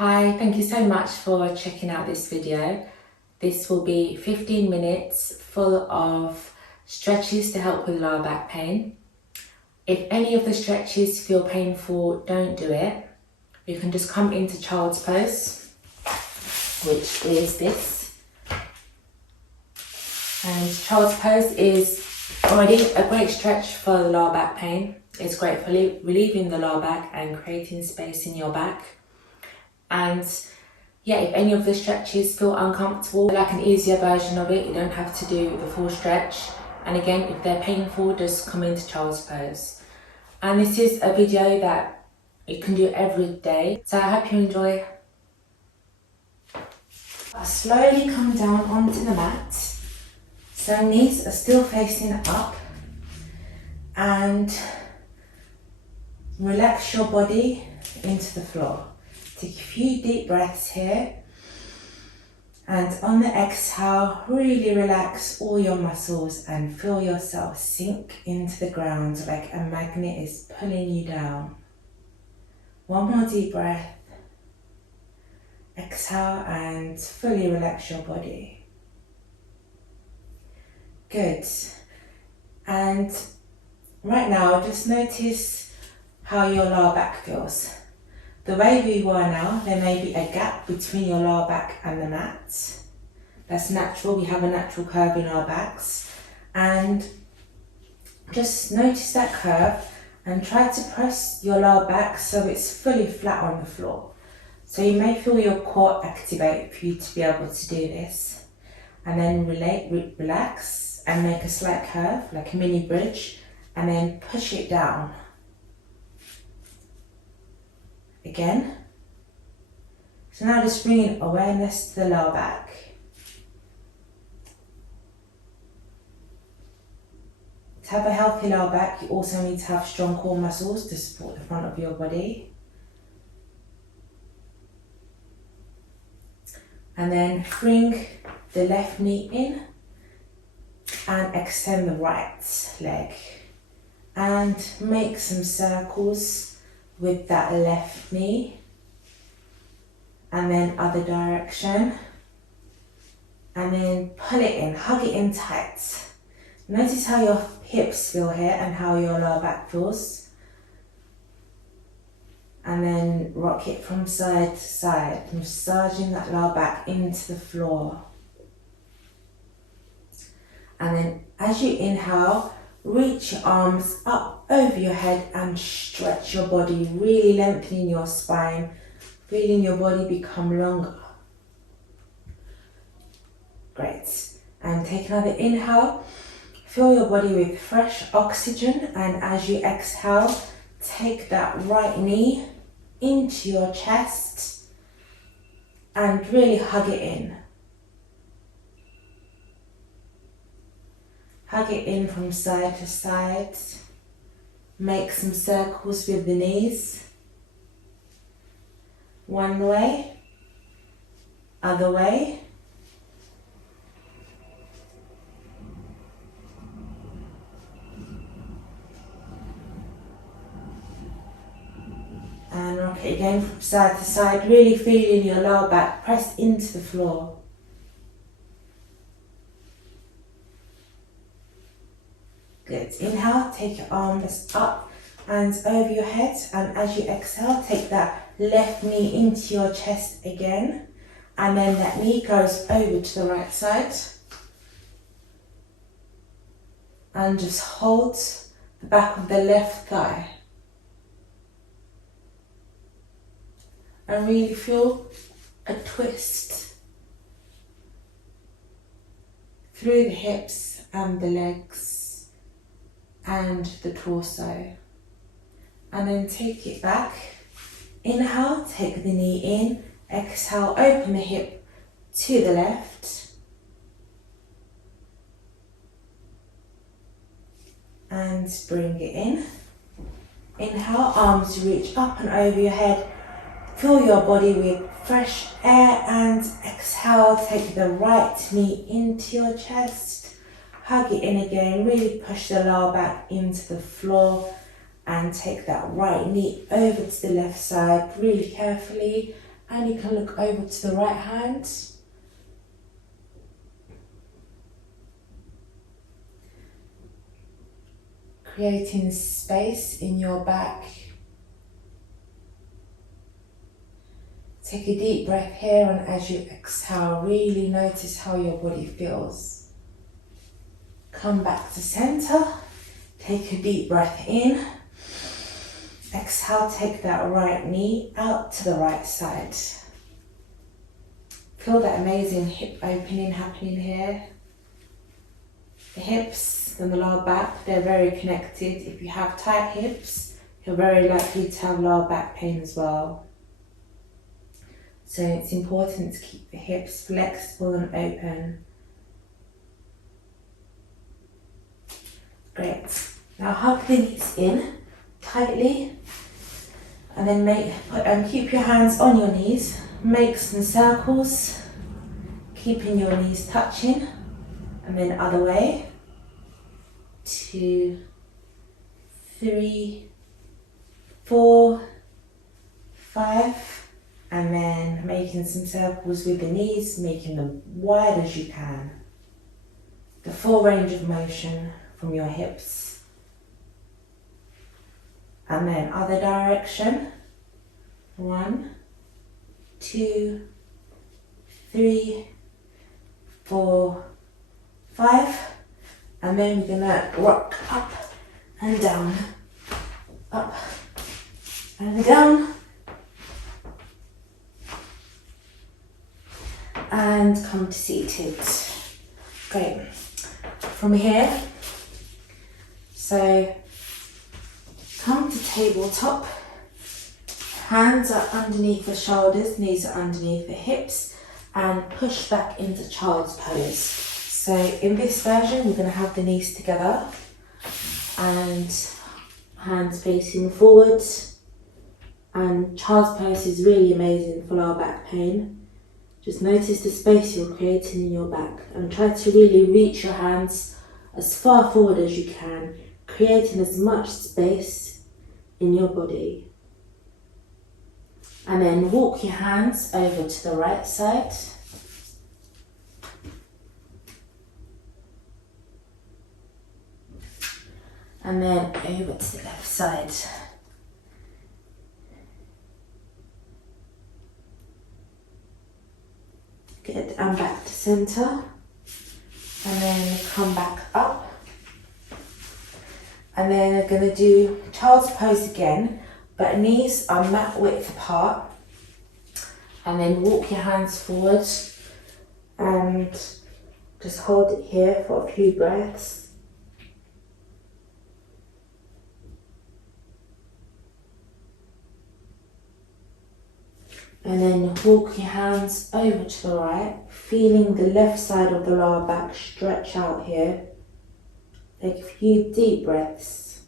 Hi, thank you so much for checking out this video. This will be 15 minutes full of stretches to help with lower back pain. If any of the stretches feel painful, don't do it. You can just come into child's pose, which is this. And child's pose is already a great stretch for the lower back pain. It's great for relieving the lower back and creating space in your back. And yeah, if any of the stretches feel uncomfortable, like an easier version of it, you don't have to do the full stretch. And again, if they're painful, just come into child's pose. And this is a video that you can do every day, so I hope you enjoy. I'll slowly come down onto the mat, so knees are still facing up, and relax your body into the floor. Take a few deep breaths here, and on the exhale, really relax all your muscles and feel yourself sink into the ground like a magnet is pulling you down. One more deep breath. Exhale and fully relax your body. Good. And right now, just notice how your lower back feels. The way you are now, there may be a gap between your lower back and the mat. That's natural, we have a natural curve in our backs. And just notice that curve and try to press your lower back so it's fully flat on the floor. So you may feel your core activate for you to be able to do this. And then relax and make a slight curve, like a mini bridge, and then push it down. Again. So now just bringing awareness to the lower back. To have a healthy lower back, you also need to have strong core muscles to support the front of your body. And then bring the left knee in and extend the right leg. And make some circles with that left knee, and then other direction, and then pull it in, hug it in tight. Notice how your hips feel here and how your lower back feels, and then rock it from side to side, massaging that lower back into the floor. And then as you inhale, reach your arms up over your head and stretch your body, really lengthening your spine, feeling your body become longer. Great. And take another inhale, fill your body with fresh oxygen, and as you exhale, take that right knee into your chest and really hug it in. Hug it in from side to side. Make some circles with the knees. One way, other way. And rock it again from side to side, really feeling your lower back press into the floor. Good. Inhale, take your arms up and over your head, and as you exhale, take that left knee into your chest again, and then that knee goes over to the right side, and just hold the back of the left thigh, and really feel a twist through the hips and the legs and the torso. And then take it back. Inhale, take the knee in. Exhale, open the hip to the left. And bring it in. Inhale, arms reach up and over your head. Fill your body with fresh air, and exhale, take the right knee into your chest. Hug it in again, really push the lower back into the floor, and take that right knee over to the left side really carefully, And you can look over to the right hand. Creating space in your back. Take a deep breath here, and as you exhale, really notice how your body feels. Come back to center. Take a deep breath in. Exhale, take that right knee out to the right side. Feel that amazing hip opening happening here. The hips and the lower back, they're very connected. If you have tight hips, you're very likely to have lower back pain as well. So it's important to keep the hips flexible and open. Great. Now hug the knees in tightly, and then keep your hands on your knees. Make some circles, keeping your knees touching, and then other way. 2, 3, 4, 5. And then making some circles with the knees, making them wide as you can. The full range of motion from your hips. And then other direction. 1, 2, 3, 4, 5. And then we're gonna rock up and down. Up and down. And come to seated. Great. From here, so come to tabletop. Hands are underneath the shoulders, knees are underneath the hips, and push back into child's pose. So in this version, we're going to have the knees together and hands facing forward. And child's pose is really amazing for lower back pain. Just notice the space you're creating in your back and try to really reach your hands as far forward as you can, creating as much space in your body. And then walk your hands over to the right side. And then over to the left side. Good, and back to center, and then come back up, and then we're going to do child's pose again, but knees are mat width apart, and then walk your hands forward and just hold it here for a few breaths. And then walk your hands over to the right, feeling the left side of the lower back stretch out here. Take a few deep breaths.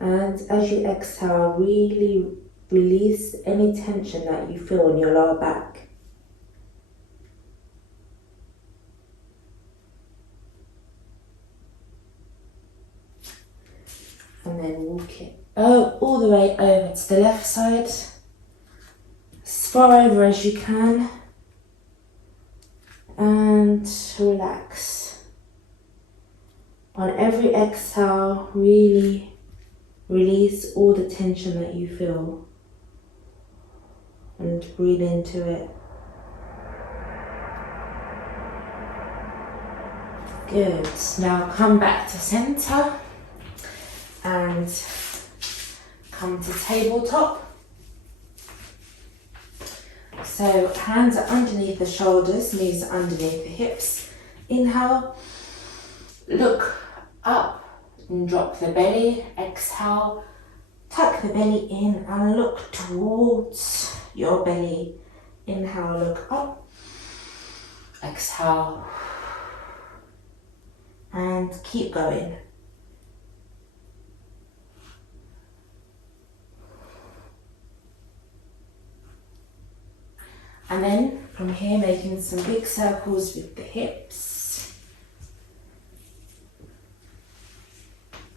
And as you exhale, really release any tension that you feel in your lower back. And then walk it all the way over to the left side, as far over as you can, and relax. On every exhale, really release all the tension that you feel and breathe into it. Good. Now come back to center and come to tabletop. So hands are underneath the shoulders, knees are underneath the hips. Inhale, look up and drop the belly. Exhale, tuck the belly in and look towards your belly. Inhale, look up. Exhale, and keep going. And then from here, making some big circles with the hips.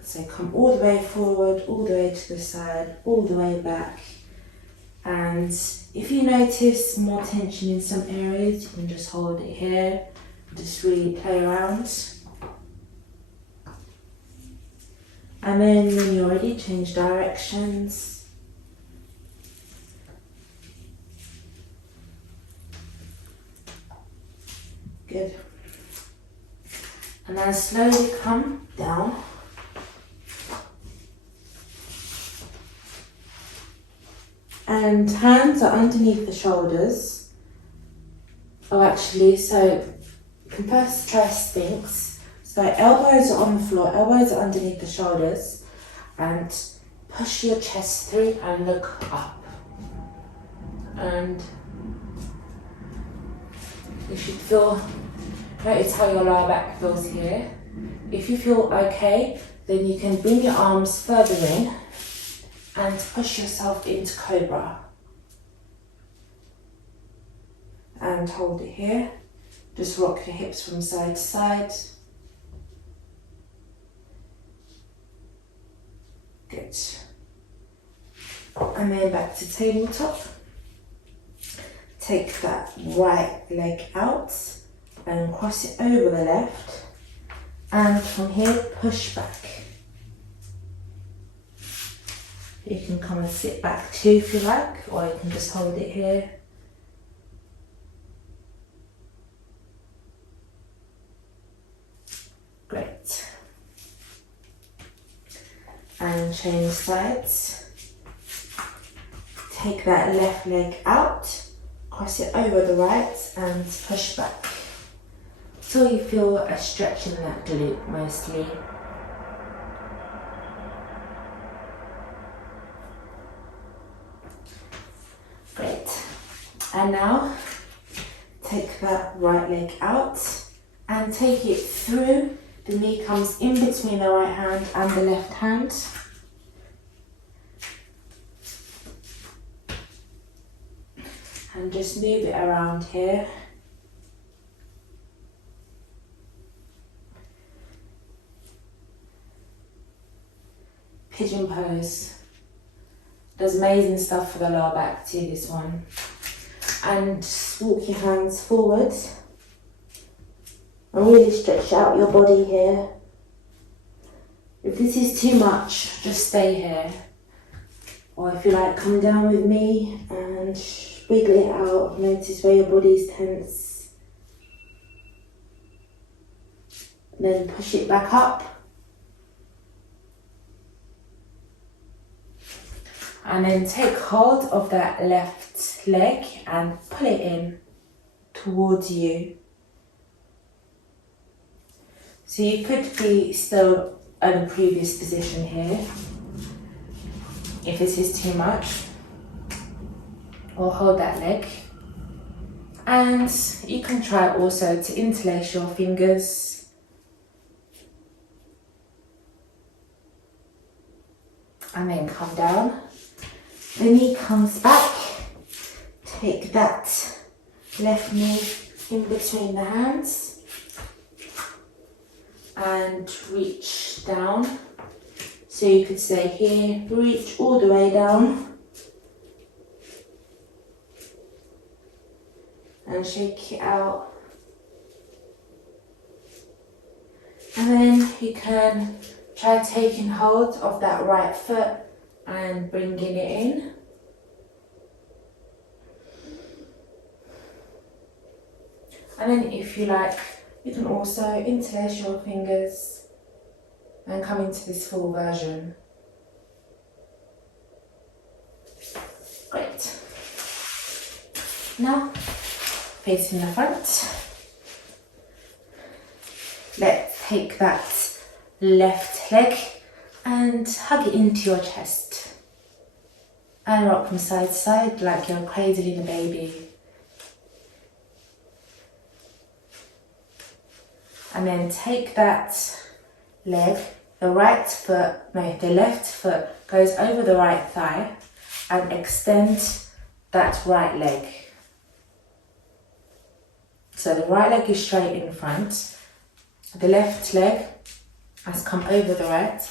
So come all the way forward, all the way to the side, all the way back. And if you notice more tension in some areas, you can just hold it here, just really play around. And then when you're ready, change directions. Good. And then slowly come down. And hands are underneath the shoulders. Oh, actually, so you can first try Sphinx. So elbows are on the floor, elbows are underneath the shoulders, and push your chest through and look up. And you should notice how your lower back feels here. If you feel okay, then you can bring your arms further in and push yourself into Cobra. And hold it here. Just rock your hips from side to side. Good. And then back to tabletop. Take that right leg out and cross it over the left. And from here, push back. You can come and sit back too if you like, or you can just hold it here. Great. And change sides. Take that left leg out, cross it over the right and push back. So you feel a stretch in that glute mostly. Great. And now take that right leg out and take it through. The knee comes in between the right hand and the left hand. And just move it around here. Pigeon pose. Does amazing stuff for the lower back too, this one. And walk your hands forward. And really stretch out your body here. If this is too much, just stay here. Or if you like, come down with me and wiggle it out. Notice where your body's tense. Then push it back up. And then take hold of that left leg and pull it in towards you. So you could be still in the previous position here, if this is too much, or hold that leg. And you can try also to interlace your fingers. And then come down. The knee comes back. Take that left knee in between the hands. And reach down. So you could stay here, reach all the way down. And shake it out. And then you can try taking hold of that right foot and bringing it in. And then if you like, you can also interlace your fingers and come into this full version. Great. Now, facing the front. Let's take that left leg and hug it into your chest. And rock from side to side like you're cradling a baby. And then take that leg, the left foot goes over the right thigh and extend that right leg. So the right leg is straight in front, the left leg has come over the right,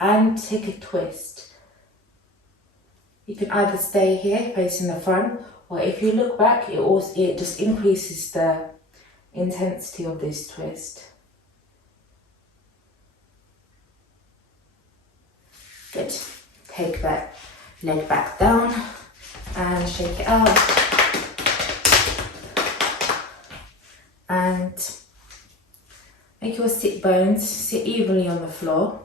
and take a twist. You can either stay here facing the front, or if you look back, it just increases the intensity of this twist. Good. Take that leg back down and shake it out. And make your sit bones sit evenly on the floor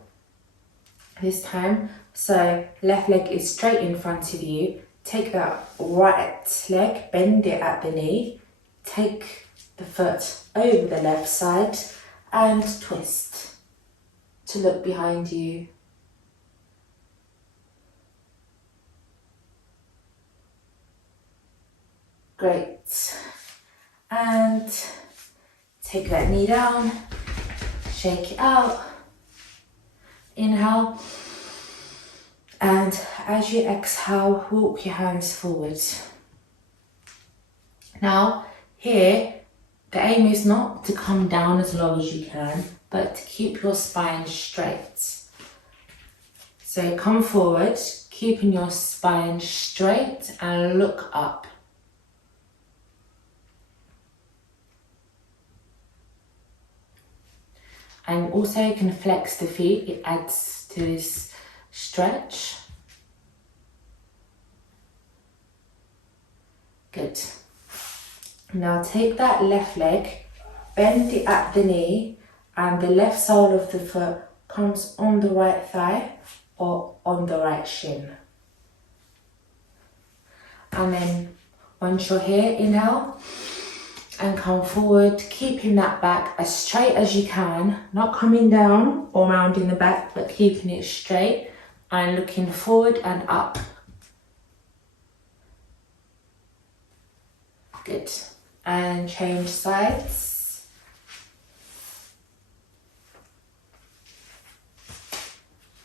this time. So left leg is straight in front of you. Take that right leg, bend it at the knee. Take the foot over the left side and twist to look behind you. Great. And take that knee down, shake it out. Inhale. And as you exhale, walk your hands forward. Now, here, the aim is not to come down as low as you can, but to keep your spine straight. So come forward, keeping your spine straight and look up. And also you can flex the feet, it adds to this stretch. Good. Now take that left leg, bend it at the knee, and the left sole of the foot comes on the right thigh or on the right shin. And then once you're here, inhale and come forward, keeping that back as straight as you can, not coming down or rounding the back, but keeping it straight and looking forward and up. Good. And change sides.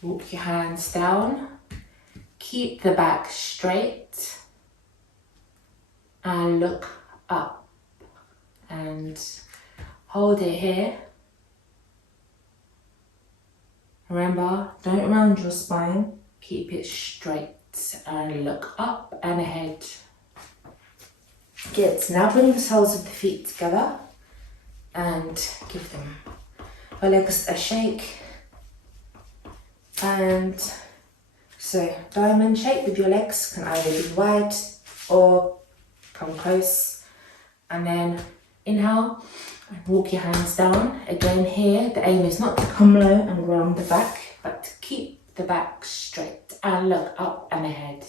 Walk your hands down. Keep the back straight and look up. And hold it here. Remember, don't round your spine. Keep it straight and look up and ahead. Good. Now bring the soles of the feet together and give them your legs a shake. And so diamond shape with your legs can either be wide or come close. And then inhale and walk your hands down. Again here, the aim is not to come low and round the back, but to keep the back straight and look up and ahead.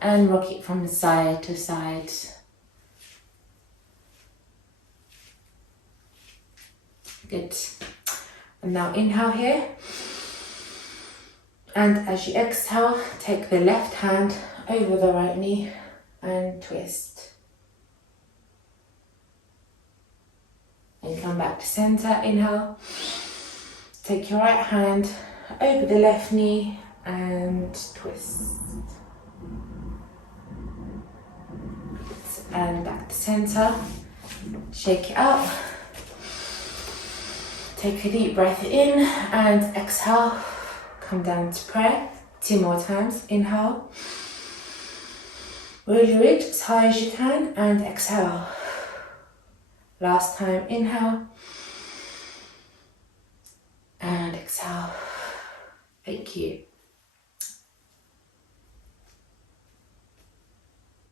And rock it from side to side. Good. And now inhale here. And as you exhale, take the left hand over the right knee and twist. And come back to center, inhale. Take your right hand over the left knee and twist. And back to center. Shake it out. Take a deep breath in and exhale. Come down to prayer. 2 more times. Inhale. Really reach as high as you can and exhale. Last time, inhale and exhale. Thank you.